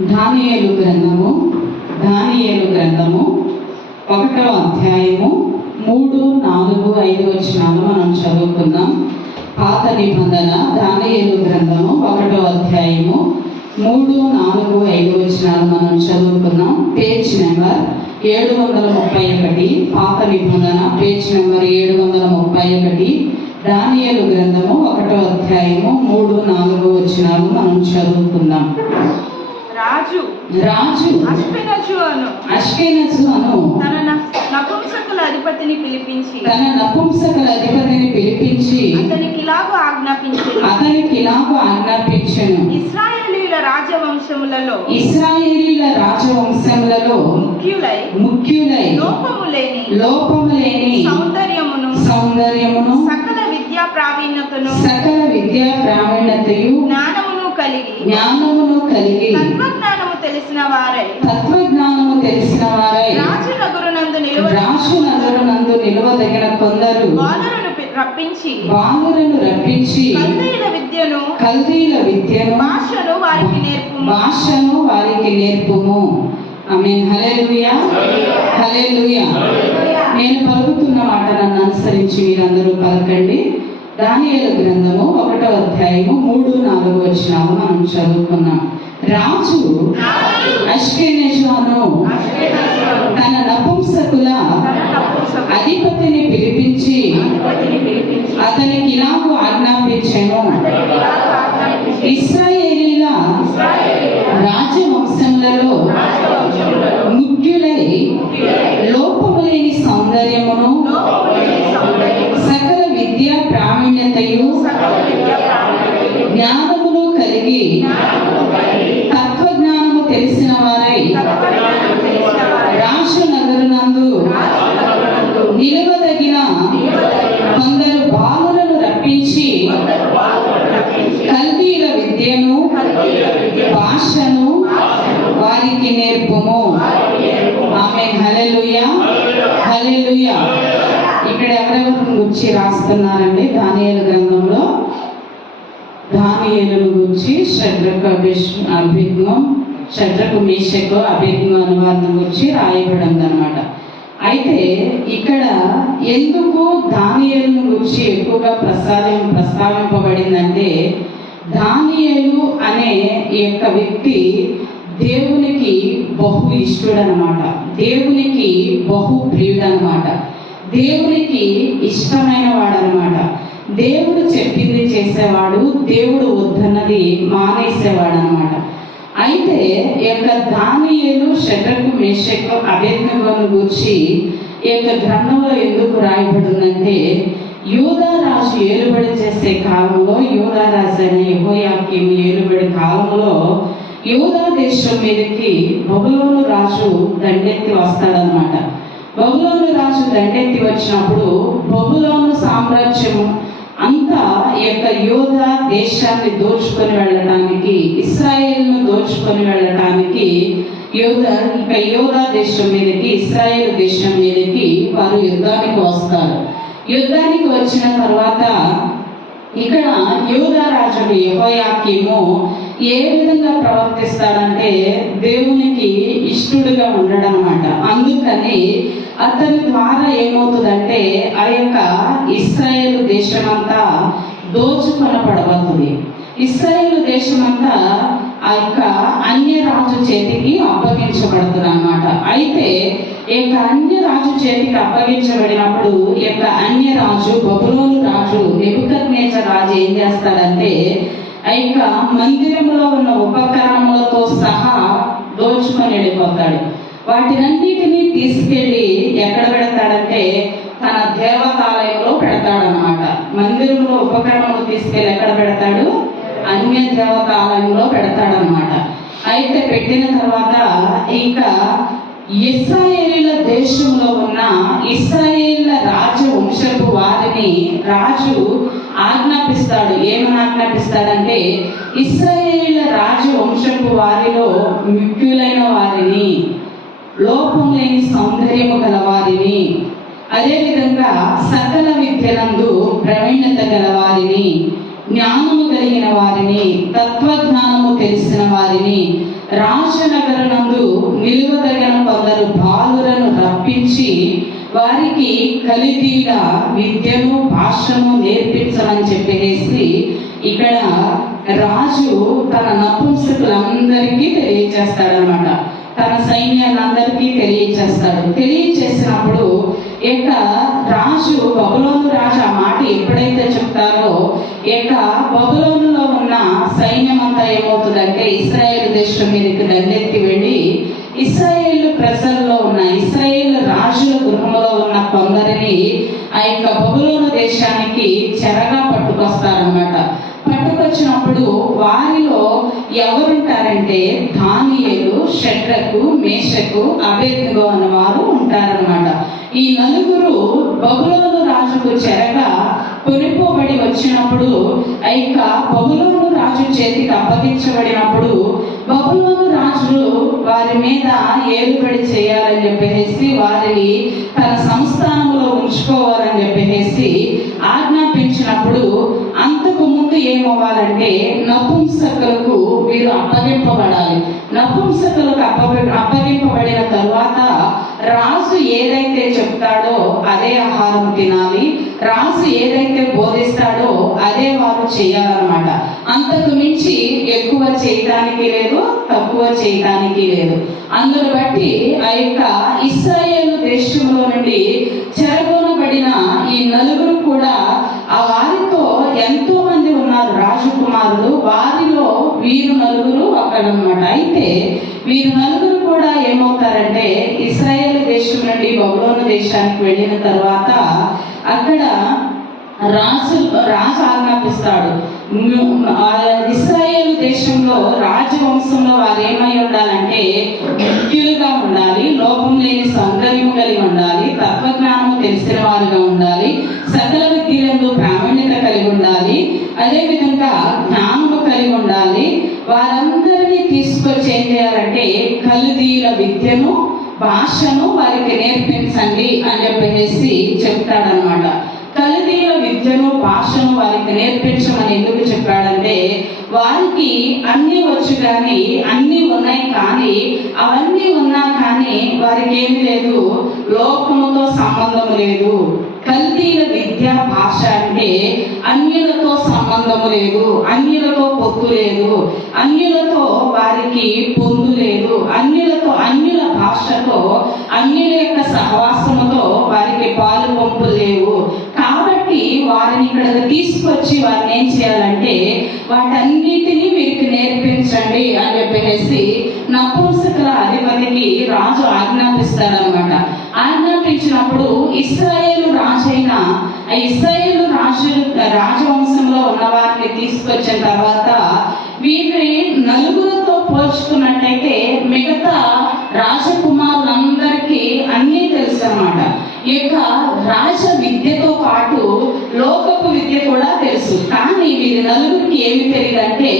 దానియేలు గ్రంథము 1వ అధ్యాయము 3, 4, 5 వచనాలు మనం చదువుకుందాం. పాత నిబంధన దానియేలు గ్రంథము 1వ అధ్యాయము 3, 4, 5 వచనాలు మనం చదువుకుందాం. Page number 731. పాత నిబంధన పేజ్ నెంబర్ 731. దానియేలు గ్రంథము 1వ అధ్యాయము 3, 4 వచనాలు మనం చదువుకుందాం. రాజు అష్పెనజు అను తన నపుంసకుల అధిపతిని పిలిపించి అతనికి ఇలాగూ ఆజ్ఞాపించెను. ఇశ్రాయేలీయుల రాజవంశములలో ముఖ్యులై లోపము లేని సౌందర్యమును సకల విద్యా ప్రావీణ్యతయు జ్ఞానమును కలిగి తత్వజ్ఞానము తెలిసిన వారై రాజు నగరునందు నిలువదగిన కొందరు బాలురను రప్పించి కల్దీల విద్యను భాషను వారికి నేర్పుము. ఆమేన్. హల్లెలూయా, హల్లెలూయా. నేను పలుకుతున్న మాట నన్ను అనుసరించి మీరందరూ పలకండి. దానియేలు గ్రంథము 1వ అధ్యాయము 3, 4 వచనాలు మనం చదువుకున్నాం. రాజు అష్పెనజు అను తన నపుంసకుల అధిపతిని పిలిపించి అతనికి ఇలాగూ ఆజ్ఞాపించెను. ఇశ్రాయేలీయుల రాజవంశములలో ముఖ్యులై లోపము లేని సౌందర్యమును సకల విద్యా ప్రావీణ్యతయు జ్ఞానమును కలిగి తత్వజ్ఞానము తెలిసిన వారై రాజు నగరునందు నిలువదగిన కొందరు బాలులను రప్పించి కల్దీల విద్యను భాషను వారికి నేర్పుము. ఆమేన్. హల్లెలూయా, హల్లెలూయా. ఇక్కడ ఎవరెవరి గురించి రాస్తున్నారండి? దానియేలు గ్రంథంలో దానియేలును గురించి షడ్రకు మేషకు అబేద్నెగో అనే వారిని గురించి రాయబడింది అన్నమాట. అయితే ఇక్కడ ఎందుకు దానియేలును గురించి ఎక్కువగా ప్రస్తావింపబడిందంటే, దానియేలు అనే ఈ యొక్క వ్యక్తి దేవునికి బహు ఇష్టడనమాట, దేవునికి బహు ప్రియుడనమాట, దేవునికి ఇష్టమైన వాడనమాట. దేవుడు చెప్పింది చేసేవాడు, దేవుడు వద్దన్నది మానేసేవాడు అనమాట. అయితే ఈ యొక్క దానియేలు షడ్రకు మేషకు అబేద్నెగోను గురించి ఈ యొక్క గ్రంథంలో ఎందుకు రాయబడిందంటే, యూదా రాజు ఏలుబడి చేసే కాలంలో, యూదా రాజు అయిన యెహోయాకీము ఏలుబడి కాలంలో యూదా దేశం మీదకి బబులోను రాజు దండెత్తి వస్తాడనమాట. బబులోను రాజు దండెత్తి వచ్చినప్పుడు బబులోను సామ్రాజ్యము అంతా ఈ యొక్క యూదా దేశాన్ని దోచుకొని వెళ్ళడానికి, ఇశ్రాయేలును దోచుకొని వెళ్ళడానికి యూదా దేశం మీదకి, ఇశ్రాయేలు దేశం మీదకి వారు యుద్ధానికి వస్తారు. యుద్ధానికి వచ్చిన తర్వాత ఇక్కడ యూదా రాజుడు యెహోయాకీము ఏ విధంగా ప్రవర్తిస్తాడంటే, దేవునికి ఇష్టడుగా ఉండడనమాట. అందుకని అతని ద్వారా ఏమవుతుందంటే, ఆ యొక్క ఇశ్రాయేలు దేశమంతా దోచుకొనబడబోతుంది. ఇశ్రాయేలు దేశమంతా ఆ యొక్క అన్య రాజు చేతికి అప్పగించబడుతుంది అన్నమాట. అయితే ఈ యొక్క అన్య రాజు చేతికి అప్పగించబడినప్పుడు ఈ యొక్క అన్య రాజు, బబులోను రాజు నెబుకద్నెజర్ రాజు ఏం చేస్తాడంటే, ఆ యొక్క మందిరంలో ఉన్న ఉపకరణములతో సహా దోచుకొని వెళ్ళిపోతాడు. వాటినన్నిటినీ తీసుకెళ్ళి ఎక్కడ పెడతాడంటే, తన దేవతాలయంలో పెడతాడనమాట. మందిరంలో ఉపకరణములు తీసుకెళ్ళి ఎక్కడ పెడతాడు? అన్య దేవతాలయంలో పెడతాడనమాట. అయితే పెట్టిన తర్వాత ఇంకా ఇశ్రాయేలీల దేశంలో ఉన్న ఇశ్రాయేలీల రాజవంశపు వారిని రాజు ఆజ్ఞాపిస్తాడు. ఏమని ఆజ్ఞాపిస్తాడంటే, ఇశ్రాయేలీల రాజవంశపు వారిలో ముఖ్యులైన వారిని, లోపం లేని సౌందర్యము గల వారిని, అదేవిధంగా సకల విద్యలందు ప్రవీణత గల వారిని, జ్ఞానము కలిగిన వారిని, తత్వజ్ఞానము తెలిసిన వారిని, రాజనగరనందు నిలువదగిన కొందరు బాలులను రప్పించి వారికి కల్దీయుల విద్యను భాషను నేర్పించమని చెప్పేసి ఇక్కడ రాజు తన నపుంసకులందరికీ తెలియచేస్తాడనమాట. తన సైన్యాలందరికీ తెలియచేసినప్పుడు ఇక రాజు, బబులోను రాజు ఆ మాట ఎప్పుడైతే చెప్తారో ఇక బబులోనులో ఉన్న సైన్యం అంతా ఏమవుతుందంటే ఇశ్రాయేలు దేశం మీదకి దండెత్తి వెళ్ళి ఇశ్రాయేలు ప్రజల్లో ఉన్న, ఇశ్రాయేలు రాజుల గృహంలో ఉన్న కొందరిని ఆ యొక్క బబులోను దేశానికి చెరగా పట్టుకొస్తారన్నమాట. పట్టుకొచ్చినప్పుడు వారిలో ఎవరుంటారంటే దానియేలు, షడ్రకు, మేషకు, అబేద్నెగో అన్నవారు ఉంటారన్నమాట. ఈ నలుగురు బబులోను రాజుకు చెరగా కొనిపోబడి వచ్చినప్పుడు ఆ యొక్క బబులోను రాజు చేతికి అప్పగించబడినప్పుడు బబులోను రాజు వారి మీద ఏలుబడి చేయాలని చెప్పేసి వారిని తన సంస్థానంలో ఉంచుకోవాలని చెప్పేసి ఆజ్ఞాపించినప్పుడు అంతకు ముందు ఏమవ్వాలంటే నపుంసకులకు వీరు అప్పగింపబడాలి. నపుంసకులకు అప్పగింపబడిన తరువాత రాజు ఏదైతే చెప్తాడో అదే ఆహారం తినాలి, రాజు ఏదైతే బోధిస్తాడో అదే వారు చేయాలన్నమాట. అంతకు మించి ఎక్కువ చేయడానికి లేదు, తక్కువ చేయడానికి లేదు. అందును బట్టి ఆ యొక్క ఇశ్రాయేలు దేశంలో నుండి చెరగొనబడిన ఈ నలుగురు కూడా ఆ వారితో ఎంతో మంది ఉన్నారు రాజకుమారులు, వారిలో వీరు నలుగురు ఒకరన్నమాట. అయితే వీరు నలుగురు కూడా ఏమవుతారంటే ఇశ్రాయేలు దేశం నుండి బబులోను దేశానికి వెళ్ళిన తర్వాత అక్కడ రాజు ఆజ్ఞాపిస్తాడు, ఇశ్రాయేలు దేశంలో రాజవంశంలో వారు ఏమై ఉండాలంటే ముఖ్యులుగా ఉండాలి, లోపం లేని సౌందర్యం కలిగి ఉండాలి, తత్వజ్ఞానము తెలిసిన వారుగా ఉండాలి, సకల విద్యలందు ప్రావీణ్యత కలిగి ఉండాలి, అదేవిధంగా జ్ఞానము కలిగి ఉండాలి. వారందరినీ తీసుకొచ్చి ఏం చేయాలంటే కల్దీయుల విద్యను, భాషను వారికి నేర్పించండి అని చెప్పేసి చెప్తాడనమాట. కల్దీయుల విద్యను, భాషను వారికి నేర్పించమని ఎందుకు చెప్పాడంటే వారికి అన్ని వచ్చు కానీ, అన్ని ఉన్నాయి కానీ, అవన్నీ ఉన్నా కానీ వారికి ఏమి లేదు, లోకముతో సంబంధం లేదు. కల్దీయుల విద్య, భాష అంటే అన్యులతో సంబంధము లేదు, అన్యులతో పొత్తు లేదు, అన్యులతో వారికి పొందు లేదు, అన్యుల భాషతో, అన్యుల యొక్క సహవాసముతో వారికి పాలు పంపులు లేవు. కాబట్టి వారిని ఇక్కడ తీసుకొచ్చి వారిని ఏం చేయాలంటే వాటన్నిటినీ వీరికి నేర్పించండి అని చెప్పేసి నపుంసకుల అధిపతికి రాజు ఆజ్ఞాపిస్తాడనమాట. ఆజ్ఞాపించినప్పుడు ఇశ్రాయేలు రాజైన ఇశ్రాయేలు రాజవంశంలో ఉన్న వారిని తీసుకొచ్చిన తర్వాత వీరిని నలుగురితో పోల్చుకున్నట్టయితే మిగతా రాజకుమారులందరికీ అన్నీ తెలుసు అన్నమాట. ఈ యొక్క రాజ విద్యతో పాటు లోకపు విద్య కూడా తెలుసు. కానీ వీరి నలుగురికి ఏమి తెలియదంటే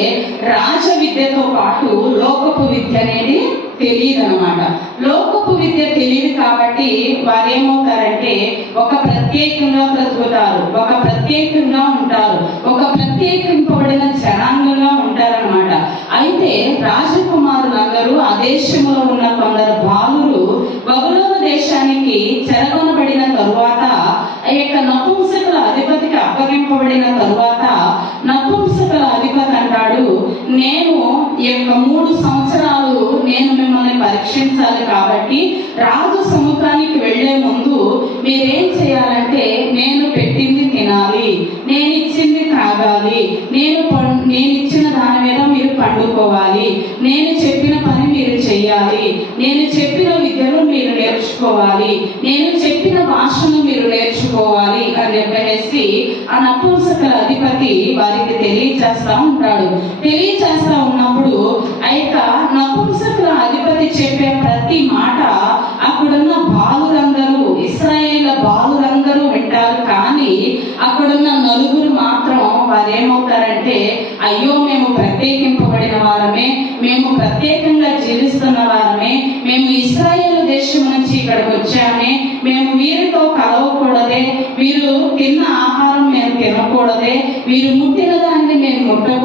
రాజ విద్యతో పాటు లోకపు విద్య అనేది తెలియదు అనమాట. లోకపు విద్య తెలియదు కాబట్టి వారు ఏమవుతారంటే ఒక ప్రత్యేకంగా బ్రతుకుతారు, ఒక ప్రత్యేకంగా ఉంటారు, ఒక ప్రత్యేకింపబడిన జనాంగంగా ఉంటారనమాట. అయితే రాజకుమారులందరూ ఆ దేశంలో ఉన్న కొందరు బాలురు బబులోను దేశానికి చెరగొనబడిన తరువాత ఆ యొక్క నపుంసకుల అధిపతికి అప్పగింపబడిన తరువాత నపుంసకుల అధిపతి అంటాడు, నేను ఈ యొక్క 3 సంవత్సరాలు నేను మిమ్మల్ని పరీక్షించాలి కాబట్టి రాజు సముఖానికి వెళ్లే ముందు మీరేం చేయాలంటే నేను పెట్టింది తినాలి, నేను ఇచ్చింది తాగాలి, నేను ఇచ్చిన దాని మీద మీరు పండుకోవాలి, నేను చెప్పిన పని మీరు చెయ్యాలి, నేను చెప్పిన విద్యను మీరు నేర్చుకోవాలి, నేను చెప్పిన భాషను మీరు నేర్చుకోవాలి అని చెప్పేసి ఆ నపుంసకుల అధిపతి వారికి తెలియచేస్తా ఉంటాడు. తెలియచేస్తా ఉన్నప్పుడు ఆ యొక్క నపుంసకుల అధిపతి చెప్పే ప్రతి మాట అక్కడున్న బాలురందరూ, ఇశ్రాయేళ్ల బాలురందరూ వింటారు. కానీ అక్కడున్న నలుగురు మాత్రం వారేమవుతారంటే అయ్యో మేము ప్రత్యేకింపబడిన వారమే, మేము ప్రత్యేకంగా జీవిస్తున్న వారమే, మేము ఇశ్రాయేలు దేశం నుంచి ఇక్కడికి వచ్చామే, మేము వీరితో కలవకూడదే, వీరు తిన్న ఆహారం మేము తినకూడదే, వీరు ముట్టిన దాన్ని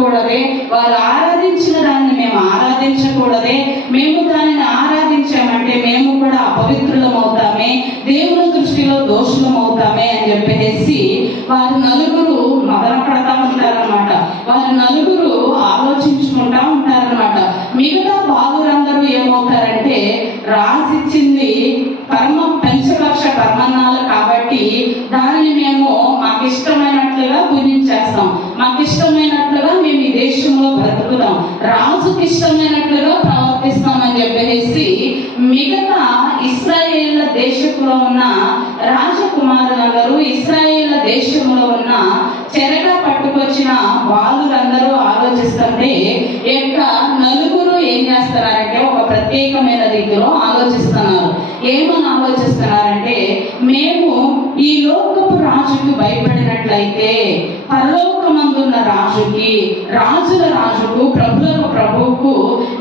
ఆరాధించకూడదే, వారు ఆరాధించిన దాన్ని మేము ఆరాధించకూడదే, మేము దానిని ఆరాధించామంటే మేము కూడా అపవిత్రులం అవుతామే, దేవుని దృష్టిలో దోషులం అవుతామే అని చెప్పేసి వారు నలుగురు మదన పడతా ఉంటారన్నమాట. వారు నలుగురు ఆలోచించుకుంటా ఉంటారన్నమాట. మిగతా బాలురందరూ ఏమవుతారంటే, రాసిచ్చింది పంచభక్ష పరమన్నాలు కాబట్టి దానిని మేము మాకు ఇష్టమైనట్లుగా పూజించేస్తాం, మాకు ఇష్టమైనట్లుగా మేము ఈ దేశంలో బ్రతుకుతాం, రాజుకి ఇష్టమైనట్లుగా ప్రవర్తిస్తామని చెప్పేసి మిగతా ఇశ్రాయేళ్ల దేశంలో ఉన్న రాజకుమారులందరూ, ఇశ్రాయేళ్ల దేశంలో ఉన్న చెరగా పట్టుకొచ్చిన బాలురందరూ ఆలోచిస్తుంటే యొక్క నలుగురు ఏం చేస్తున్నారంటే ఒక ప్రత్యేకమైన రీతిలో ఆలోచిస్తున్నారు. ఏమని ఆలోచిస్తున్నారంటే, మేము ఈ లోకపు రాజుకు భయపడినట్లయితే పరలోకమందున్న రాజుకి, రాజుల రాజుకు, ప్రభులకు ప్రభువుకు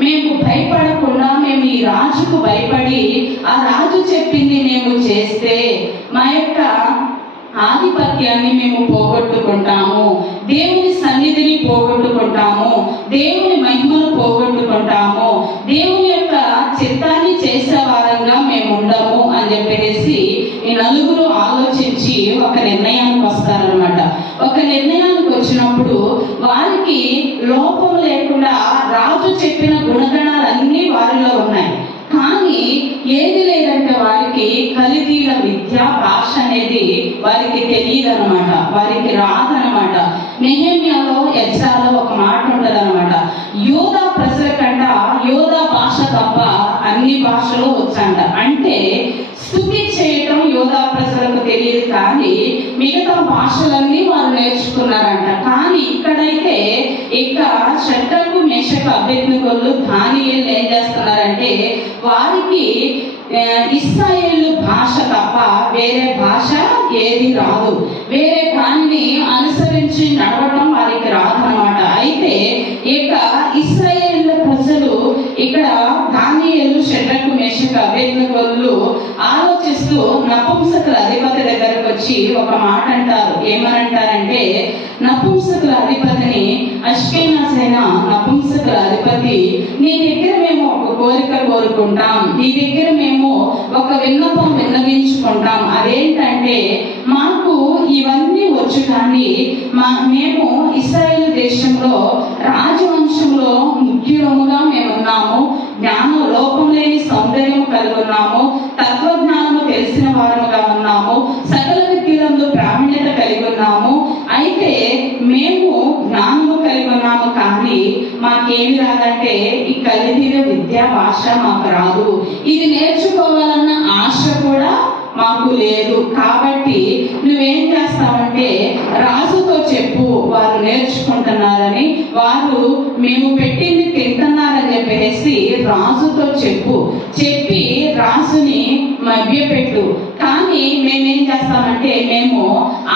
మేము భయపడకుండా మేము ఈ రాజుకు భయపడి ఆ రాజు చెప్పింది మేము చేస్తే మా యొక్క ఆధిపత్యాన్ని మేము పోగొట్టుకుంటాము, దేవుని సన్నిధిని పోగొట్టుకుంటాము, దేవుని మహిమను పోగొట్టుకుంటాము, దేవుని యొక్క చిత్తాన్ని చేసే వారంగా మేము ఉండము అని చెప్పేసి ఈ నలుగురు ఆలోచించి ఒక నిర్ణయానికి వస్తారనమాట. ఒక నిర్ణయానికి వచ్చినప్పుడు వారికి లోపం లేకుండా రాజు చెప్పిన గుణగణాలన్నీ వారిలో ఉన్నాయి. కానీ ఏది లేదంటే వారికి కల్దీయుల విద్య, భాష అనేది వారికి తెలియదు అనమాట, వారికి రాదనమాట. నెహెమ్యాలో, ఎజ్రాలో ఒక మాట ఉంటది అనమాట, యూదా ప్రజల కంట యూదా భాష తప్ప అన్ని భాషలు వచ్చంట. అంటే స్తుతి చేయటం యూదా ప్రజలకు తెలియదు, కానీ మిగతా భాషలన్నీ వారు నేర్చుకున్నారంట. కానీ ఇక్కడైతే ఇక షడ్రకు, మేషకు, అబేద్నెగోలు, దానియేలు ఏం చేస్తున్నారంటే వారికి ఇశ్రాయేలు భాష తప్ప వేరే భాష ఏది రాదు, వేరే దాన్ని అనుసరించి నడవడం వారికి రాదన్నమాట. అయితే ఇక ఇశ్రాయేలు ప్రజలు ఇక్కడ దానియేలు, షడ్రకు, మేషకు, అబేద్నెగోలు ఆలోచిస్తూ నపుంసకుల అధిపతి దగ్గరకు వచ్చి ఒక మాట అంటారు. ఏమనంటారంటే, నపుంసకుల అధిపతిని, అష్కేనాసైన నపుంసకుల అధిపతి, నీ దగ్గర మేము ఒక కోరిక కోరుకుంటాం, నీ దగ్గర మేము ఒక విన్నపం విన్నవించుకుంటాం. అదేంటంటే, మాకు ఇవన్నీ వచ్చు కానీ మేము ఇశ్రాయేలు దేశంలో రాజవంశంలో ముఖ్యులముగా మేము ఉన్నాము, జ్ఞానం లోపం లేని సౌందర్యం కలిగి ఉన్నాము, తత్వజ్ఞానము తెలిసిన వారముగా ఉన్నాము, సకల విద్యలందు ప్రావీణ్యత కలిగి ఉన్నాము. అయితే మేము జ్ఞానము కలిగి ఉన్నాము కానీ మాకేమి రాదంటే ఈ కల్దీయుల విద్యా భాష మాకు రాదు, ఇది నేర్చుకోవాలన్న ఆశ కూడా మాకు లేదు. కాబట్టి నువ్వేం చేస్తావంటే రాజుతో చెప్పు, వారు నేర్చుకుంటున్నారని, వారు మేము పెట్టింది తింటున్నారని చెప్పేసి రాజుతో చెప్పి రాజుని మభ్యపెట్టు. కానీ మేమేం చేస్తామంటే మేము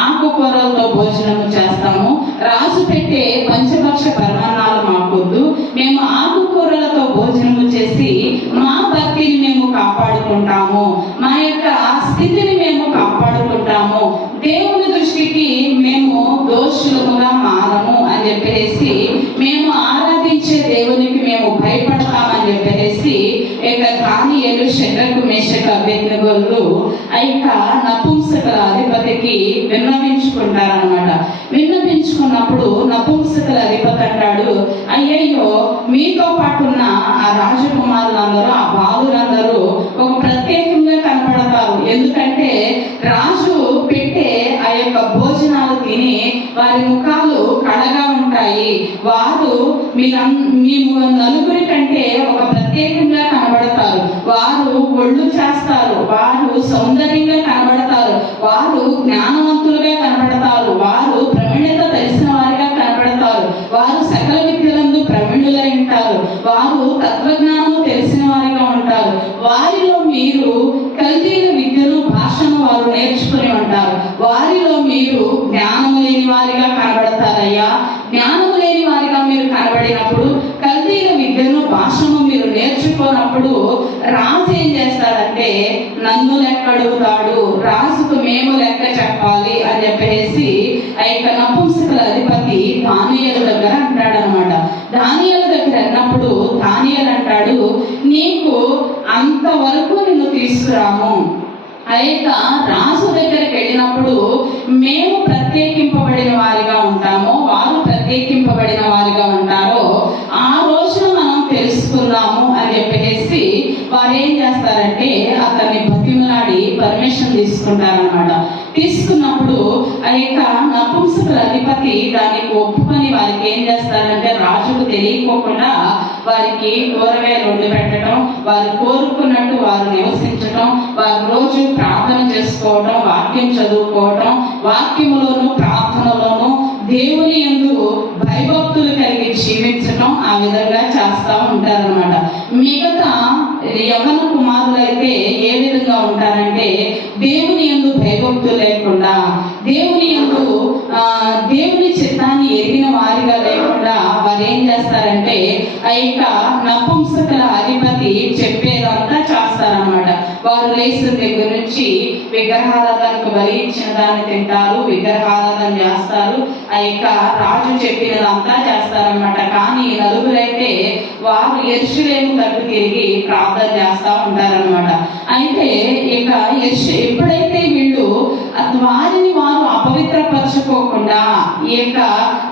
ఆకుకూరలతో భోజనము చేస్తాము, రాజు పెట్టే పంచభక్ష పరమాన్నాలు మాకొద్దు, మేము ఆకుకూరలతో భోజనము చేసి మా భక్తిని మేము కాపాడుకుంటాము, మా యొక్క స్థితిని మేము కాపాడుకుంటాము, దేవుని దృష్టికి మేము దోషులముగా మారము అని చెప్పేసి మేము ఆరాధించే దేవునికి మేము భయపడతామని చెప్పేసి ఇక దానియేలు, షడ్రకు, మేషకు, అబేద్నెగోలు ఇక నపుంసకుల అధిపతికి విన్నవించుకుంటారనమాట. విన్నవించుకున్నప్పుడు నపుంసకుల అధిపతి అంటాడు, అయ్యయ్యో మీతో పాటు ఉన్న ఆ రాజకుమారులందరూ, ఆ బాలులందరూ ఒక ప్రత్యేకంగా కనపడతారు. ఎందుకంటే రాజు పెట్టే ఆ యొక్క భోజనాలు తిని వారి ముఖాలు కళగా ఉంటాయి, వారు మీ నలుగురి కంటే ఒక ప్రత్యేకంగా కనబడతారు, వారు ఒళ్ళు చేస్తారు, వారు సౌందర్యంగా కనబడతారు, వారు జ్ఞానవంతులుగా కనబడతారు, వారు ప్రవీణత తెలిసిన వారిగా కనబడతారు, వారు సకల విద్యలందు ప్రవీణులై ఉంటారు, వారు తత్వజ్ఞానము తెలిసిన వారిగా ఉంటారు, వారిలో మీరు కల్దీయుల విద్యను, భాషను వారు నేర్చుకుని ఉంటారు, వారిలో మీరు జ్ఞానము లేని వారిగా కనబడతారయ్యా. జ్ఞానము లేని వారిగా మీరు కనబడినప్పుడు కల్దీయుల విద్యను, భాషను మీరు నేర్చుకున్నప్పుడు రాజు ఏం చేస్తాడంటే నన్ను లెక్క అడుగుతాడు, రాజుకు మేము లెక్క చెప్పాలి అని చెప్పేసి ఆ యొక్క నపుంసకుల అధిపతి దానియేలు దగ్గర అంటాడనమాట. దానియేలు దగ్గర అన్నప్పుడు దానియేలు అంటాడు, నీకు అంతవరకు నిన్ను తీసుకురాము. ఆ యొక్క రాజు దగ్గరికి వెళ్ళినప్పుడు మేము ప్రత్యేకింపబడిన వారిగా ఉంటామో, వారు ప్రత్యేకింపబడిన వారిగా ఉంటారో ఆ రోజున మనం తెలుసుకున్నాము అని చెప్పేసి వారు ఏం చేస్తారంటే అతన్ని బతిమలాడి పర్మిషన్ తీసుకుంటారనమాట. తీసుకున్నప్పుడు ఆ యొక్క నపుంసకుల అధిపతి దానికి ఒప్పుకొని వారికి ఏం చేస్తారంటే రాజుకు తెలియకోకుండా వారికి కూరగాయలు వండి పెట్టడం, వారు కోరుకున్నట్టు వారు నివసించడం, వారు రోజు ప్రార్థన చేసుకోవడం, వాక్యం చదువుకోవడం, వాక్యములోను ప్రార్థనలోను దేవుని యందు భయభక్తులు కలిగి జీవించడం, ఆ విధంగా చేస్తూ ఉంటారనమాట. మిగతా యవ్వన కుమారులైతే ఏ విధంగా ఉంటారంటే దేవుని యందు భయభక్తులు లేకుండా, దేవుని యందు దేవుని చిత్తాన్ని ఎరిగిన వారిగా లేకుండా వారు ఏం చేస్తారంటే ఆ యొక్క నపుంసకుల అధిపతి చెప్పేదంతా చేస్తారనమాట. వారు లేచిన దగ్గర నుంచి విగ్రహారాధనకు బలి ఇచ్చిన దాన్ని తింటారు, విగ్రహారాధన చేస్తారు, ఆ యొక్క రాజు చెప్పినదంతా చేస్తారనమాట. కానీ నలుగురైతే వారు యెరూషలేము తట్టు తిరిగి ప్రార్థన చేస్తూ ఉంటారనమాట. అయితే ఇక ఎప్పుడైతే వీళ్ళు వారిని వారు అపవిత్రపరచుకోకుండా ఈ యొక్క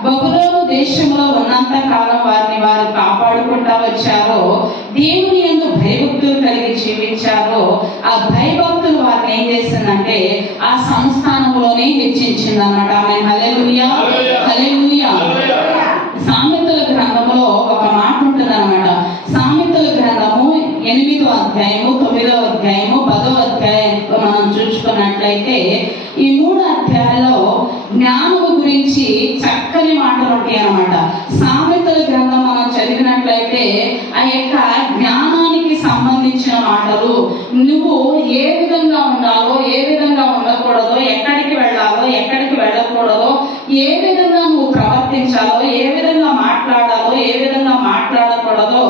బబులోను దేశంలో ఉన్నంత కాలం వారిని వారు కాపాడుకుంటా వచ్చారో, దేవుని యందు భయభక్తులు కలిగి జీవించారో, ఆ భయభక్తులు వారిని ఏం చేసిందంటే ఆ సంస్థానంలోనే హెచ్చించింది అన్నమాట. ఆమె హల్లెలూయా, హల్లెలూయా. సామెతల గ్రంథంలో ఒక మాట ఉంటుంది అనమాట. సామెతల గ్రంథము 8వ అధ్యాయము, 9వ అధ్యాయము, 10వ అధ్యాయం మనం చూసుకున్నట్లయితే ఈ 3 అధ్యాయాల్లో జ్ఞానము గురించి చక్కని మాటలు ఉంటాయి అన్నమాట. సామెతల గ్రంథం మనం చదివినట్లయితే ఆ యొక్క జ్ఞానానికి సంబంధించిన మాటలు, నువ్వు ఏ విధంగా ఉండాలో, ఏ విధంగా ఉండకూడదో, ఎక్కడికి వెళ్ళాలో, ఎక్కడికి వెళ్ళకూడదో, ఏ విధంగా నువ్వు ప్రవర్తించాలో, ఏ విధంగా మాట్లాడాలో, ఏ విధంగా మాట్లాడకూడదో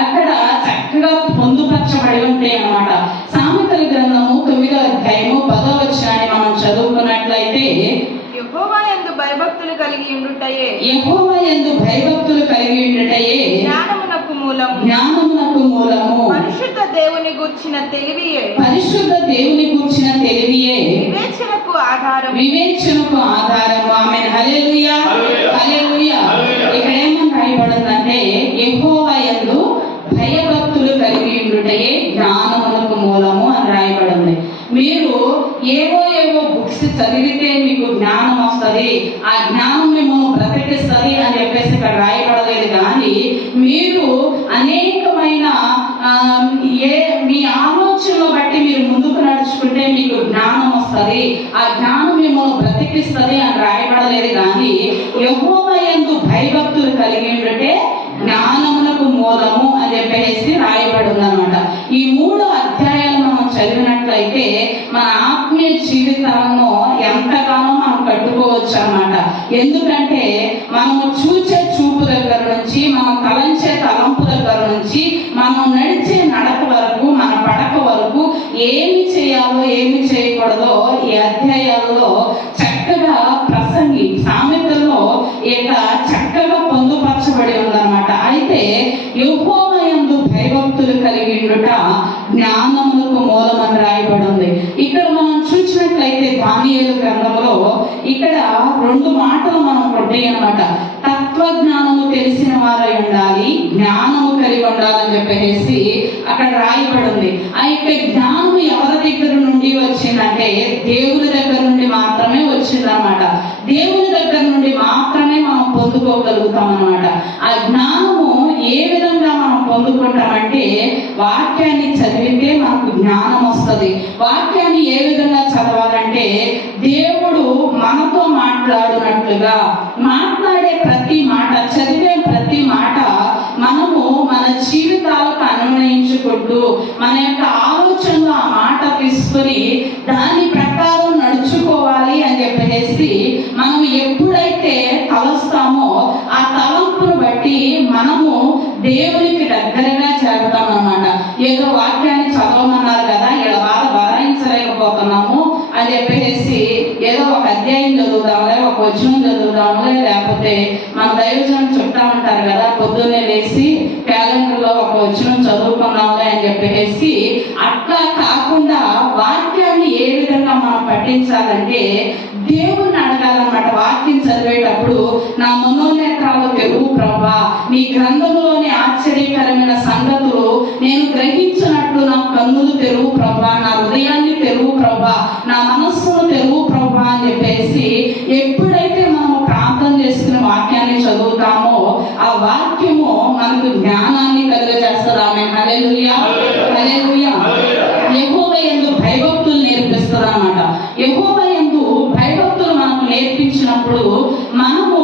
అక్కడ చక్కగా పొందుపరచబడి ఉంటాయి అన్నమాట. సామెతల గ్రంథము 9వ అధ్యాయము 10వ వచనాన్ని మనం చదువుకున్నట్లయితే యెహోవా యందు భయభక్తులు కలిగి ఉండుటయే, యెహోవా యందు భయభక్తులు కలిగి ఉండుటయే జ్ఞానమునకు మూలము, జ్ఞానమునకు మూలము. పరిశుద్ధ దేవుని గూర్చిన తెలివియే, పరిశుద్ధ దేవుని గూర్చిన తెలివియే వివేచనకు ఆధారం, వివేచనకు ఆధారము. ఆమేన్, హల్లెలూయా, హల్లెలూయా. ఇక్కడ ఏమని రాయబడిందంటే యెహోవా యందు భయభక్తులు కలిగి ఉండుటయే జ్ఞానమునకు మూలము అని రాయబడింది. మీరు ఏవో బుక్స్ చదివితే మీకు జ్ఞానం వస్తుంది, ఆ జ్ఞానం మిమ్మల్ని బ్రతికిస్తుంది అని చెప్పేసి ఇక్కడ రాయబడలేదు. కానీ మీరు అనేకమైన మీ ఆలోచనలు బట్టి మీరు ముందుకు నడుచుకుంటే మీకు జ్ఞానం వస్తుంది, ఆ జ్ఞానం మిమ్మల్ని బ్రతికిస్తుంది అని రాయబడలేదు. కానీ యెహోవా యందు భయభక్తులు కలిగి ఉంటే జ్ఞానమునకు మూలము అని చెప్పేసి రాయబడి ఉందన్నమాట. ఈ 3 అధ్యాయాలు మనం చదివినట్లయితే మన ఆత్మీయ జీవితాలను ఎంతగానో మనం కట్టుకోవచ్చు అన్నమాట. ఎందుకంటే మనము చూచే చూపు దగ్గర నుంచి, మనం తలంచే తలంపు దగ్గర నుంచి, మనం నడిచే నడక వరకు, మన పడక వరకు ఏమి చేయాలో ఏమి చేయకూడదో ఈ అధ్యాయాల్లో చక్కగా ప్రసంగి సామెతల్లో ఇక చక్కగా పొందుపరచబడి ఉందన్నమాట. అయితే యెహోవా యందు భయభక్తులు కలిగి ఉండుట జ్ఞానమునకు మూలమని రాయబడి ఉంది. ఇక్కడ మనం చూసినట్లయితే దానియేలు గ్రంథంలో ఇక్కడ 2 మాటలు మనం కొట్టాయి అన్నమాట. తత్వజ్ఞానము తెలిసిన వారై ఉండాలి, జ్ఞానము కలిగి ఉండాలని చెప్పేసి అక్కడ రాయబడి ఉంది. ఆ యొక్క జ్ఞానము ఎవరి దగ్గర నుండి వచ్చిందంటే దేవుని దగ్గర నుండి మాత్రమే వచ్చిందన్నమాట. దేవుని దగ్గర నుండి మాత్రమే మనం పొందుకోగలుగుతాం అన్నమాట. ఆ జ్ఞానము ఏ విధంగా మనం పొందుకుంటామంటే వాక్యాన్ని చదివితే మనకు జ్ఞానం వస్తుంది. వాక్యాన్ని ఏ విధంగా చదవాలంటే దేవుడు మనతో మాట్లాడినట్లుగా మాట్లాడే ప్రతి మాట, చదివే ప్రతి మాట మనము మన జీవితాలకు అన్వయించుకుంటూ మన యొక్క ఆలోచనలో ఆ మాట తీసుకొని దాని ప్రకారం నడుచుకోవాలి అని చెప్పేసి మనం ఎప్పుడైతే తలస్తామో ఆ తలంపును బట్టి మనము దేవునికి దగ్గర వచనం చదువుదాములే, లేకపోతే మన దైవజనం చెప్తా ఉంటారు కదా, పొద్దున్నే లేచి క్యాలెండర్లో ఒక వచనం చదువుకుందాంలే అని చెప్పేసి, అట్లా కాకుండా వాక్యాన్ని ఏ విధంగా మనం పఠించాలంటే దేవుణ్ణి అడగాలన్నమాట. వాక్యం చదివేటప్పుడు నా మనోనేత్రాలు తెరువు ప్రభా, నీ గ్రంథంలోని ఆశ్చర్యకరమైన సంగతులు నేను గ్రహించినట్లు నా కన్నులు తెరువు ప్రభా, నా హృదయాన్ని తెరువు ప్రభా, నా మనస్సును తెరువు ప్రభా అని చెప్పేసి ఎప్పుడైతే మనము ప్రార్థన చేసుకుని వాక్యాన్ని చదువుతామో ఆ వాక్యము మనకు జ్ఞానాన్ని కలుగజేస్తుంది. ఆమేన్. హల్లెలూయా, హల్లెలూయా. యెహోవా యందు భయభక్తులు నేర్పిస్తుంది అన్నమాట. యెహోవా యందు భయభక్తులు మనకు నేర్పించినప్పుడు మనము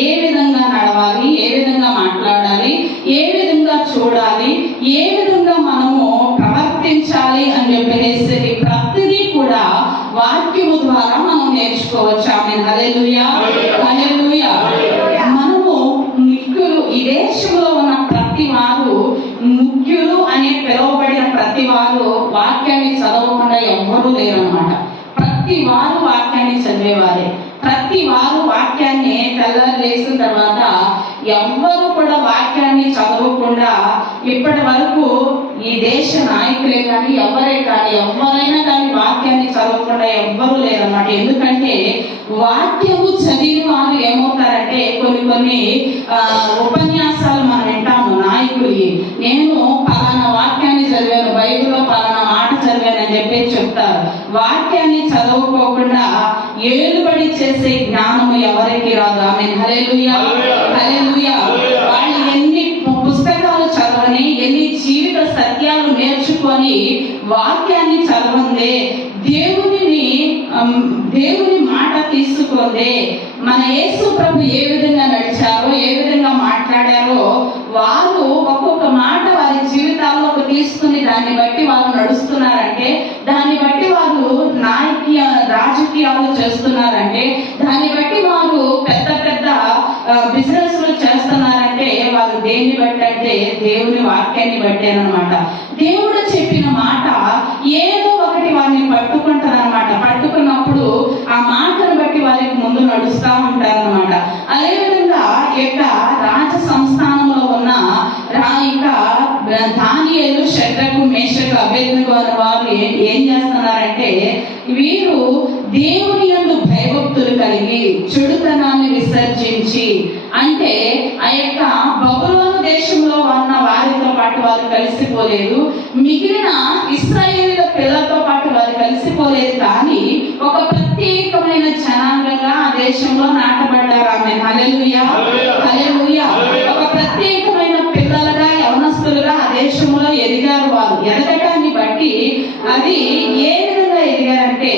ఏ విధంగా నడవాలి, ఏ విధంగా మాట్లాడాలి, ఏ విధంగా చూడాలి, ఏ విధంగా మనము ప్రవర్తించాలి అని చెప్పేసి ప్రతిదీ కూడా వాక్యము ద్వారా మనం నేర్చుకోవచ్చు. ఆమేన్. హల్లెలూయా, హల్లెలూయా. మనము ముఖ్యులు, ఈ దేశంలో ఉన్న ప్రతి వారు ముఖ్యులు అనే పిలువబడిన ప్రతి వారు వాక్యాన్ని చదవకుండా ఎవ్వరూ లేరన్నమాట. ప్రతి వారు వాక్యాన్ని చదివేవారే. ప్రతి వారు వాక్యాన్ని తెల్లారి లేచిన తర్వాత ఎవ్వరు కూడా వాక్యాన్ని చదవకుండా ఇప్పటి వరకు ఈ దేశ నాయకులే కానీ ఎవరైనా కానీ వాక్యాన్ని చదవకుండా ఎవ్వరూ లేరన్నమాట. ఎందుకంటే వాక్యము చదివిన వారు ఏమవుతారంటే కొన్ని ఉపన్యాసాలు మనం వింటాము నాయకులు, నేను పలానా వాక్యాన్ని చదివాను, బైబిల్లో పలానా మాట చదివాను అని చెప్పి చెప్తారు. వాక్యాన్ని చదవకోకుండా ఏలుబడి చేసే జ్ఞానము ఎవరికి రాదు. ఆమేన్. హల్లెలూయా, హల్లెలూయా. వాళ్ళు ఎన్ని పుస్తకాలు చదవని, ఎన్ని జీవిత సత్యాలు నేర్చుకొని వాక్యాన్ని చదవందే, దేవుని మాట తీసుకుందే, మన యేసు ప్రభు ఏ విధంగా నడిచారో, ఏ విధంగా మాట్లాడారో వారు ఒక్కొక్క మాట వారి జీవితాల్లో తీసుకుని దాన్ని బట్టి వారు నడుస్తున్నారంటే, దాన్ని బట్టి వారు రాజకీయాలు చేస్తున్నారంటే, దాన్ని బట్టి వారు పెద్ద బిజినెస్లు చేస్తున్నారంటే వారు దేన్ని బట్టి అంటే దేవుని వాక్యాన్ని బట్టేనమాట. దేవుడు చెప్పిన మాట ఏదో ఒకటి వారిని పట్టుకుంటారనమాట. పట్టుకున్నప్పుడు ఆ మాటను బట్టి వారికి ముందు నడుస్తూ ఉంటారనమాట. అదేవిధంగా యొక్క రాజ సంస్థానంలో ఉన్న దానియేలు, షద్రకు, మేషకు, అబేద్నెగో అనే వారు ఏం చేస్తున్నారంటే వీరు దేవుని యందు భయభక్తులు కలిగి చెడుతనాన్ని విసర్జించి, అంటే ఆ యొక్క బబులోను దేశంలో ఉన్న వారితో పాటు వారు కలిసిపోలేదు, మిగిలిన ఇశ్రాయేలీయుల పిల్లలతో పాటు వారు కలిసిపోలేదు, కానీ ఒక ప్రత్యేకమైన జనాంగంగా ఆ దేశంలో నాటబడ్డారు. ఆమేన్. హల్లెలూయా, హల్లెలూయా. ఒక ప్రత్యేకమైన పిల్లలుగా, యవనస్తులుగా ఆ దేశంలో ఎదిగారు. వారు ఎదగటాన్ని బట్టి అది ఏ విధంగా ఎదిగారంటే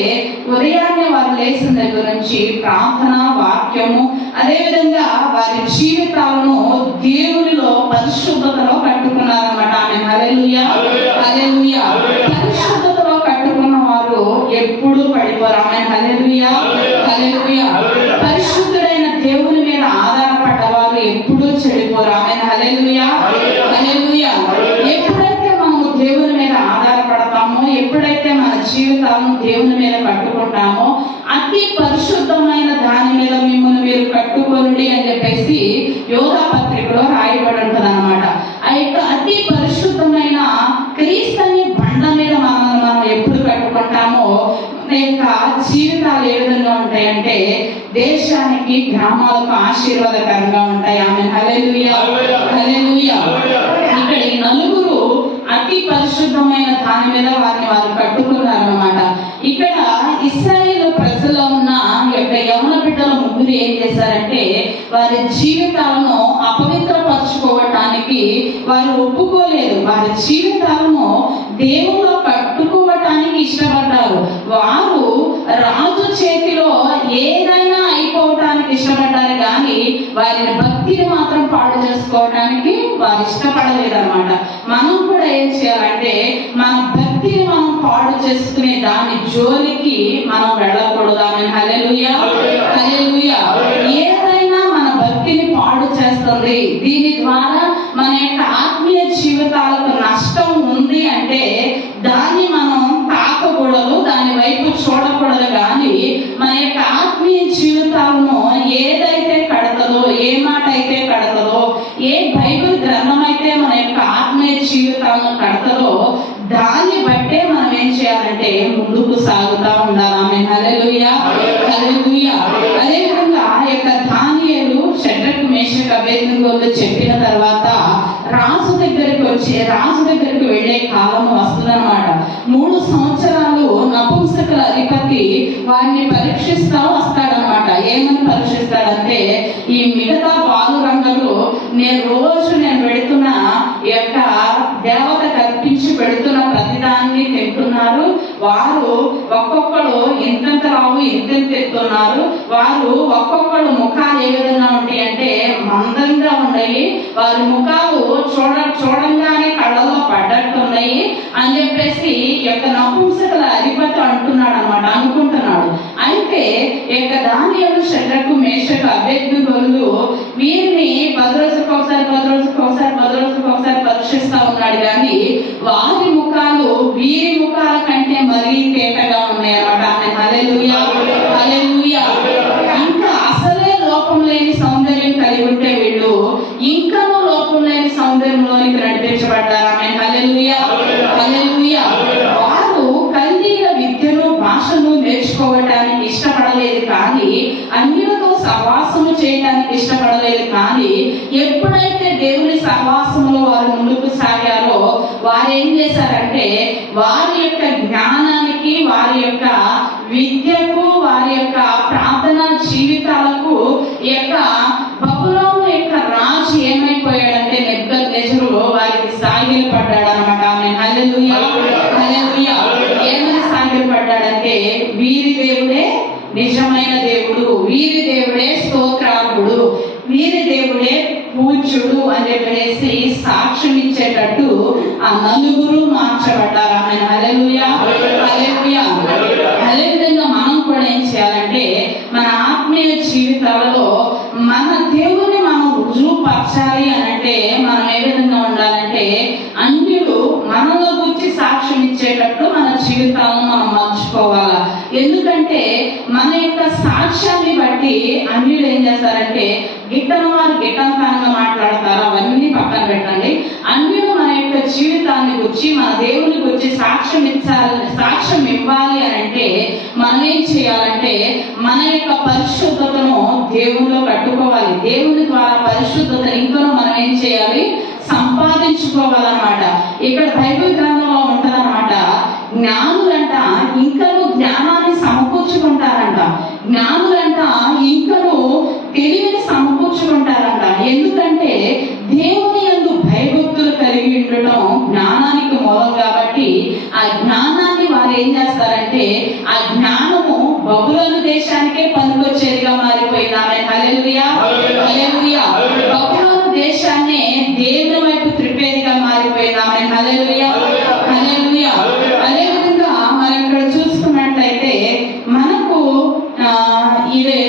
ఉదయాన్నే వారు లేచిన దగ్గర నుంచి ప్రార్థన, వాక్యము, అదేవిధంగా వారి జీవితాలను దేవునిలో పరిశుద్ధతలో కట్టుకున్నారన్నమాట. ఆమేన్. హల్లెలూయా, హల్లెలూయా. పరిశుద్ధతలో కట్టుకున్న వారు ఎప్పుడూ పడిపోరు. ఆమేన్. హల్లెలూయా, హల్లెలూయా. పరిశుద్ధుడైన దేవుని మీద ఆధారపడ్డవారు ఎప్పుడూ చెడిపోరు. ఆమేన్. హల్లెలూయా, హల్లెలూయా. ఎప్పుడైతే మనము దేవుని మీద ఆధారపడతామో, ఎప్పుడైతే మన జీవితాలను దేవుని మీద కట్టుకుంటామో, అతి పరిశుద్ధమైన దాని మీద మిమ్మల్ని మీరు కట్టుకొనుడి అని చెప్పేసి యోధా పత్రికలో రాయబడి ఉంటుంది అనమాట. ఆ యొక్క అతి పరిశుద్ధమైన క్రీస్తుని బండ మీద మనం ఎప్పుడు కట్టుకుంటామో యొక్క జీవితాలు ఏ విధంగా ఉంటాయంటే దేశానికి, గ్రామాలకు ఆశీర్వాదకరంగా ఉంటాయి. ఆమేన్. హల్లెలూయా, హల్లెలూయా. ఇక్కడ ఈ నలుగురు అతి పరిశుద్ధమైన దాని మీద వారు కట్టుకున్నారన్నమాట. ఇక్కడ ఇశ్రాయేలు ప్రజల్లో ఉన్న యొక్క యవన బిడ్డల ముగ్గురు ఏం చేశారంటే వారి జీవితాలను అపవిత్రపరచుకోవటానికి వారు ఒప్పుకోలేదు. వారి జీవితాలను దేవుల్లో కట్టుకోవటానికి ఇష్టపడ్డారు. వారు రాజు చేతిలో ఏదైనా అయిపోవటానికి ఇష్టపడ్డారు, కానీ వారి భక్తిని మాత్రం పాడు చేసుకోవటానికి వారు ఇష్టపడలేదు అనమాట. మనం కూడా ఏం చేయాలంటే మన భక్తిని మనం పాడు చేసుకునే దాని జోలికి మనం వెళ్ళకూడదు. ఆమేన్. హల్లెలూయా, హల్లెలూయా. ఏదైనా మన భక్తిని పాడు చేస్తుంది, దీని ద్వారా మన యొక్క ఆత్మీయ జీవితాలకు నష్టం ఉంది అంటే దాన్ని మనం తాకకూడదు, దాని వైపు చూడకూడదు. కానీ మన యొక్క ఆత్మీయ జీవితాలను జీవితాలను కడతదో దాన్ని బట్టే మనం ఏం చేయాలంటే ముందుకు సాగుతా ఉండాలి. ఆమేన్. హల్లెలూయా, హల్లెలూయా. అదే విధంగా ఆ యొక్క దానియేలు షడ్రకు మేషకు అబేద్నెగోలు చెప్పిన తర్వాత రాజు దగ్గరికి వెళ్ళే కాలం వస్తుందన్నమాట. 3 సంవత్సరాలు నపుంసకుల అధిపతి వారిని పరీక్షిస్తా వస్తాడనమాట. ఏమని పరీక్షిస్తాడంటే, ఈ మిగతా పాలురంగలు నేను పెడుతున్న యొక్క దేవతకు అర్పించి పెడుతున్న ప్రతిదాన్ని తింటున్నారు. వారు ఒక్కొక్కడు ఇంతంత రావు ఇంతెంత ఎత్తున్నారు. వారు ఒక్కొక్కడు ముఖాలు ఏ విధంగా ఉంటాయి అంటే మందంగా ఉన్నాయి. వారి ముఖాలు చూడంగానే కళ్ళలో పడ్డట్టు ఉన్నాయి అని చెప్పేసి యొక్క నపుంసకుల అధిపతి అనుకుంటున్నాడు. అయితే యొక్క దానియేలు షడ్రకు మేషకు అబేద్నెగోలు వీరిని 10 రోజులకు ఒకసారి పరీక్షిస్తా ఉన్నాడు. కానీ వారి ముఖాలు వీరి ముఖాల కంటే మరీ తేటగా ఉన్నాయి అన్నమాట. హల్లెలూయా, హల్లెలూయా. ఇంకా అసలే లోపం లేని సౌందర్యం కలిగి ఉంటే వీళ్ళు ఇంకనూ లోపం లేని సౌందర్యంలోనికి నడిపించబడ్డారు. ఆమేన్. హల్లెలూయా, హల్లెలూయా. వారు కల్దీయుల విద్యను భాషను నేర్చుకోవటానికి ఇష్టపడలేదు, కానీ అన్యులతో సహవాసము చేయడానికి ఇష్టపడలేదు. కానీ ఎప్పుడైతే దేవుని సహవాసంలో వారు ముందుకు సాగారో వారు ఏం చేశారంటే వారి యొక్క జ్ఞానానికి, వారి యొక్క విద్యకు, వారి యొక్క ప్రార్థనా జీవితాలకు యొక్క బబులోను యొక్క రాజు ఏమైపోయాడంటే నెబుకద్నెజరు వారికి సాగిలు పడ్డాడు అనమాట. ఆమేన్. హల్లెలూయా, హల్లెలూయా. ఏమని సాగిలు పడ్డాడంటే వీరి దేవుడే నిజమైన దేవుడు, వీరి దేవుడే స్తోత్రార్హుడు, వీరి దేవుడే పూజ్యుడు అని చెప్పేసి సాక్ష్యం ఇచ్చేటట్టు ఆ నలుగురు మార్చబడ్డారు. ఆమేన్. హల్లెలూయా, హల్లెలూయా. అదేవిధంగా మనం కూడా ఏం చేయాలంటే మన ఆత్మీయ జీవితాలలో మన దేవుని మనం రుజువుపరచాలి అని అంటే మనం ఏ విధంగా ఉండాలంటే అన్యులు మనలో గురించి సాక్ష్యం ఇచ్చేటట్టు మన జీవితాలను మనం మర్చుకోవాలా. ఎందుకంటే మన యొక్క సాక్ష్యాన్ని బట్టి అన్యులు ఏం చేస్తారంటే గిట్టని వారు గిట్టంతనంగా మాట్లాడతారు. అవన్నీ పక్కన పెట్టండి. అన్యులు మన యొక్క జీవితాన్ని గురించి, మన దేవుని గురించి సాక్ష్యం ఇవ్వాలి అని అంటే మనం ఏం చేయాలంటే మన యొక్క పరిశుద్ధతను దేవునిలో కట్టుకోవాలి. దేవుని ద్వారా పరిశుద్ధతను ఇంకనూ మనం ఏం చేయాలి, సంపాదించుకోవాలన్నమాట. ఇక్కడ బైబిల్ గ్రంథంలో ఉంటదన్నమాట, జ్ఞానులంట ఇంకనూ జ్ఞానాన్ని సమకూర్చుకుంటారంట, జ్ఞానులంట ఇంకనూ తెలివిని సమకూర్చుకుంటారంట. ఎందుకంటే దేవుని యందు భయభక్తులు కలిగి ఉండటం జ్ఞానానికి మూలం కాబట్టి ఆ జ్ఞానాన్ని వారు ఏం చేస్తారంటే ఆ జ్ఞానము బబులోను దేశానికే పనికొచ్చేదిగా మారిపోయింది. ఆమేన్. హల్లెలూయా, హల్లెలూయా. బబులోను దేశాన్ని దేవుని వైపు త్రిప్పేదిగా మారిపోయింది. ఆమేన్. హల్లెలూయా, హల్లెలూయా. అదేవిధంగా మనం ఇక్కడ చూసుకున్నట్లయితే మనకు ఇదే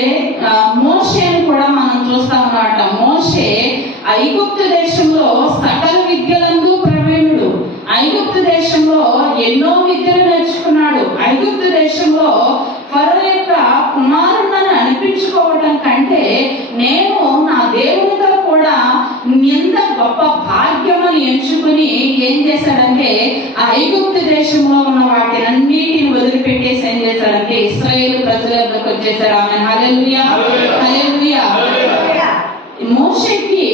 మోషేని కూడా మనం చూస్తాం అన్నమాట. మోషే ఐగుప్తు దేశంలో సకల విద్యలందు ప్రవీణుడు. ఐగుప్తు దేశంలో ఎన్నో విద్యలు నేర్చుకున్నాడు. ఐగుప్తు దేశంలో ఫరో యొక్క కుమారుడని అనిపించుకోవటం కంటే నేను నా దేవునితో కూడా ఎంత గొప్ప భాగ్యమని ఎంచుకుని ఏం చేశాడంటే ఆ ఐగుప్తు దేశంలో ఉన్న వాటినన్నిటిని వదిలిపెట్టేసి ఏం చేశాడంటే ఇశ్రాయేలు ప్రజల వద్దకు వచ్చేసాడు. ఆమె హల్లెలూయా, హల్లెలూయా. మోషేకి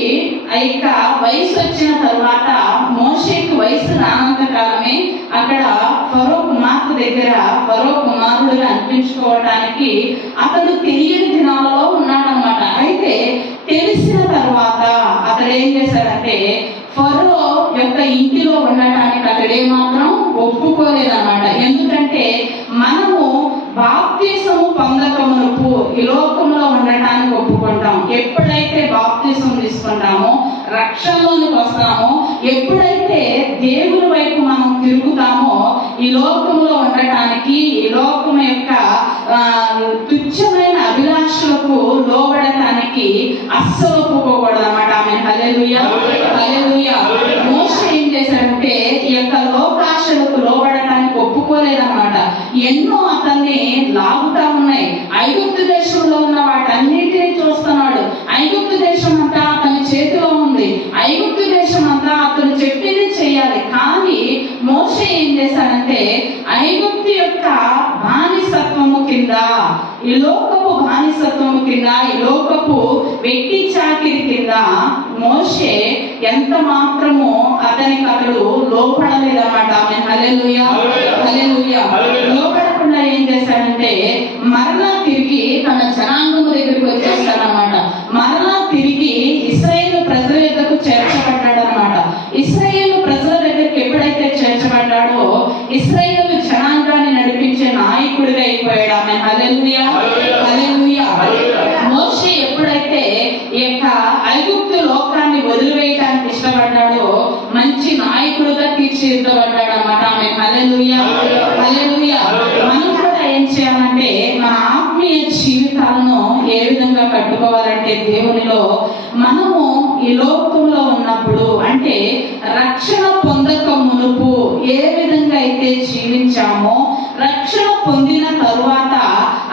ఇక వయసు వచ్చిన తర్వాత మోషేకి వయసు రానంత కాలమే అక్కడ ఫరో కుమార్తె దగ్గర ఫరో కుమారుడుగా అనిపించుకోవడానికి అతడు తెలియని దినాలలో ఉన్నాడనమాట. అయితే తెలిసిన తర్వాత అతడు ఏం చేశాడంటే ఫరో యొక్క ఇంటిలో ఉండటానికి అతడే మాత్రం ఒప్పుకోలేదన్నమాట. ఎందుకంటే మనము బాప్తిసము పొందకమునుపు ఈ లోకంలో ఉండటానికి ఒప్పుకుంటాం. ఎప్పుడైతే బాప్తిసం తీసుకుంటామో రక్షణలోనికి వస్తామో, ఎప్పుడైతే దేవుని వైపు మనం తిరుగుతామో ఈ లోకంలో ఉండటానికి, ఈ లోకం యొక్క తుచ్చమైన అభిలాషలకు లోబడటానికి అస్సలు ఒప్పుకోకూడదు అన్నమాట. ఆమె హల్లెలూయా, హల్లెలూయా. మోషే ఏం చేశాడంటే ఈ యొక్క లోకాశలకు లోబడటానికి ఒప్పుకోలేదన్నమాట. ఎన్నో అతన్ని లాగుతా ఉన్నాయి. ఐగుప్తు దేశంలో ఉన్న వాటన్నిటిని చూస్తున్నాడు. ఐగుప్తు దేశం అంతా అతని చేతిలో ఉంది. ఐగుప్తు దేశం అంతా అతను చెప్పింది చేయాలి. ఈ లోకపు బానిసత్వం కింద, ఈ లోకపు వెట్టి చాకిరి కింద మోషే ఎంత మాత్రము అతడు లోపడలేదన్నమాట. ఆమె హల్లెలూయా, హల్లెలూయా. లోపడకుండా ఏం చేశాడంటే మరలా తిరిగి తన జనాంగము దగ్గరికి వచ్చేస్తాడనమాట. మరలా తిరిగి ఇశ్రాయేలు ప్రజల దగ్గరకు చేర్చబడ్డాడనమాట. ఇశ్రాయేలు ప్రజల దగ్గరికి ఎప్పుడైతే చేర్చబడ్డాడో ఇశ్రాయేలు జనాంగాన్ని నడిపించే నాయకుడిగా అయిపోయాడు. ఆమె హల్లెలూయా, హల్లెలూయా. మోషే ఎప్పుడైతే ఈ యొక్క ఐగుప్తు లోకాన్ని వదిలివేయడానికి ఇష్టపడ్డాడో మంచి నాయకుడుగా తీర్చిదిద్దబడ్డాడు అన్నమాట. ఆమె హల్లెలూయా, హల్లెలూయా. మనం కూడా ఏం చేయాలంటే మన ఆత్మీయ జీవితాలను ఏ విధంగా కట్టుకోవాలంటే దేవునిలో మనము ఈ లోకంలో ఉన్నప్పుడు అంటే రక్షణ పొందక మునుపు ఏ విధంగా అయితే జీవించామో రక్షణ పొందిన తరువాత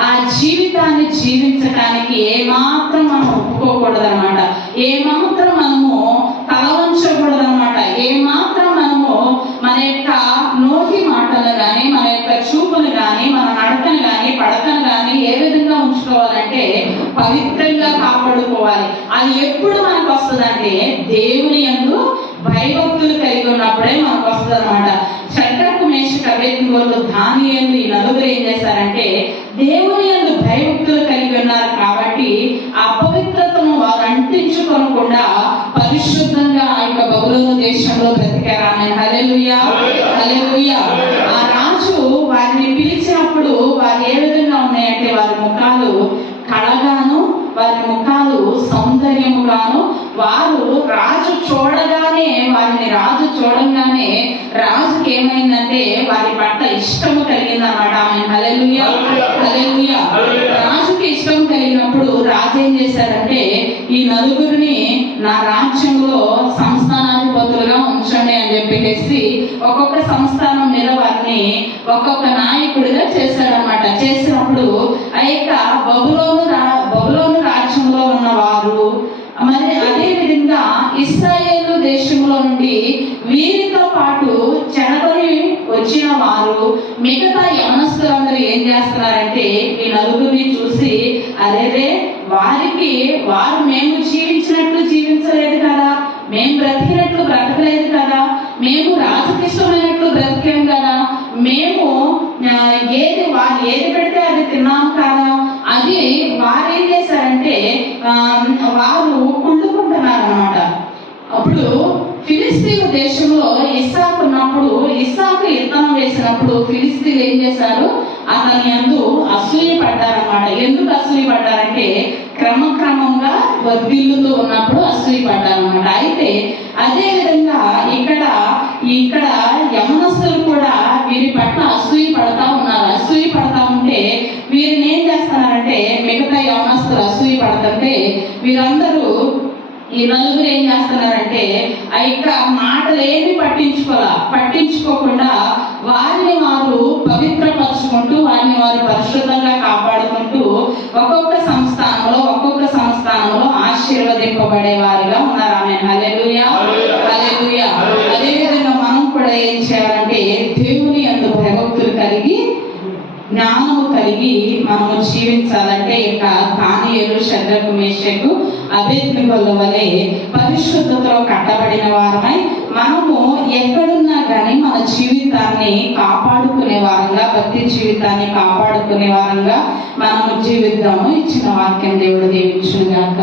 ఆ జీవితాన్ని జీవించడానికి ఏమాత్రం మనం ఒప్పుకోకూడదన్నమాట. ఏమాత్రం మనము తలవంచకూడదన్నమాట. ఏమాత్రం మనము మన యొక్క నోటి మాటలు కానీ మన యొక్క చూపులు కానీ మన నడకను కానీ పడకను కానీ ఏ విధంగా ఉంచుకోవాలంటే పవిత్రంగా కాపాడుకోవాలి. అది ఎప్పుడు మనకు వస్తుందంటే దేవుని యందు భయభక్తులు కలిగి ఉన్నప్పుడే మనకు వస్తుంది అనమాట. షడ్రకు మేషకు అబేద్నెగోలు దానియేలు ఈ నలుగురు ఏం చేశారంటే దేవుని యందు భయభక్తులు కలిగి ఉన్నారు కాబట్టి ఆ పవిత్రతను వారు అంటించుకోకుండా పరిశుద్ధంగా ఆ యొక్క బబులోను దేశంలో బ్రతికారు. ఆమె హల్లెలూయా, హల్లెలూయా. ఆ రాజు వారిని పిలిచినప్పుడు వారు ఏ విధంగా ఉన్నాయంటే వారి ముఖాలు కళగాను వారి ముఖాలు సౌందర్యముగాను వారు రాజు చూడంగానే రాజుకి ఏమైందంటే వారి పట్ల ఇష్టము కలిగిందన్నమాట. ఆమె హల్లెలూయా, హల్లెలూయా. రాజుకి ఇష్టం కలిగినప్పుడు రాజు ఏం చేశారంటే ఈ నలుగురిని నా రాజ్యంలో సంస్థానాధిపతులుగా ఉంచండి అని చెప్పేసి ఒక్కొక్క సంస్థానం మీద వారిని ఒక్కొక్క నాయకుడిగా చేశారనమాట. చేసినప్పుడు ఆ యొక్క బబులోను రాజ్యంలో ఉన్నవారు మరి అదే విధంగా ఇశ్రాయేలు దేశంలో నుండి వీరితో పాటు చెరగొని వచ్చిన వారు మిగతా యవనస్తులందరూ ఏం చేస్తున్నారంటే ఈ నలుగురిని చూసి అరేరే వారు మేము జీవించినట్లు జీవించలేదు కదా, మేము బ్రతికినట్లు బ్రతకలేదు కదా, మేము రాజకీయమైనట్లు బ్రతికాం కదా, మేము వారు ఏది పెడితే అది తిన్నాం కదా. అది వారు ఏం చేశారంటే వారు కుళ్ళుకుంటున్నారు అన్నమాట. అప్పుడు ఫిలిస్తీన్ దేశంలో ఇస్సాకు ఉన్నప్పుడు ఇస్సాకు ఇత్తనం వేసినప్పుడు ఫిలిస్తీన్లు ఏం చేశారు అతని యందు అసూయ పడ్డారన్నమాట. ఎందుకు అసూయ పడ్డారంటే క్రమంగా వర్ధిల్లుతూ ఉన్నప్పుడు అసూయ పడ్డారన్నమాట. అయితే అదే విధంగా ఇక్కడ యవనస్తులు కూడా వీరి పట్ల అసూయ పడతా ఉన్నారు. అసూయ పడతా ఉంటే వీరిని ఏం చేస్తున్నారంటే మిగతా యవనస్తులు అసూయ పడుతుంటే వీరందరూ ఈ నలుగురు ఏం చేస్తున్నారంటే ఆ యొక్క మాటలు ఏమి పట్టించుకోకుండా వారిని వారు పవిత్రపరచుకుంటూ వారిని వారు పరిశుద్ధంగా కాపాడుకుంటూ ఒక్కొక్క సంస్థానంలో ఆశీర్వదింపబడే వారిగా ఉన్నారు. ఆమె హల్లెలూయా, హల్లెలూయా. అదే విధంగా మనం కూడా ఏం చేయాలంటే దేవుని యందు భయభక్తులు కలిగి జ్ఞానము కలిగి మనము జీవించాలంటే ఇక దానియేలు షద్రకు మేషకు అబేద్నెగోల వలె పరిశుద్ధతలో కట్టబడిన వారమై మనము ఎక్కడున్నా కానీ మన జీవితాన్ని కాపాడుకునే వారంగా భక్తి జీవితాన్ని కాపాడుకునే వారంగా మనము జీవిద్దాము. ఇచ్చిన వాక్యం దేవుడు దీవించును గాక.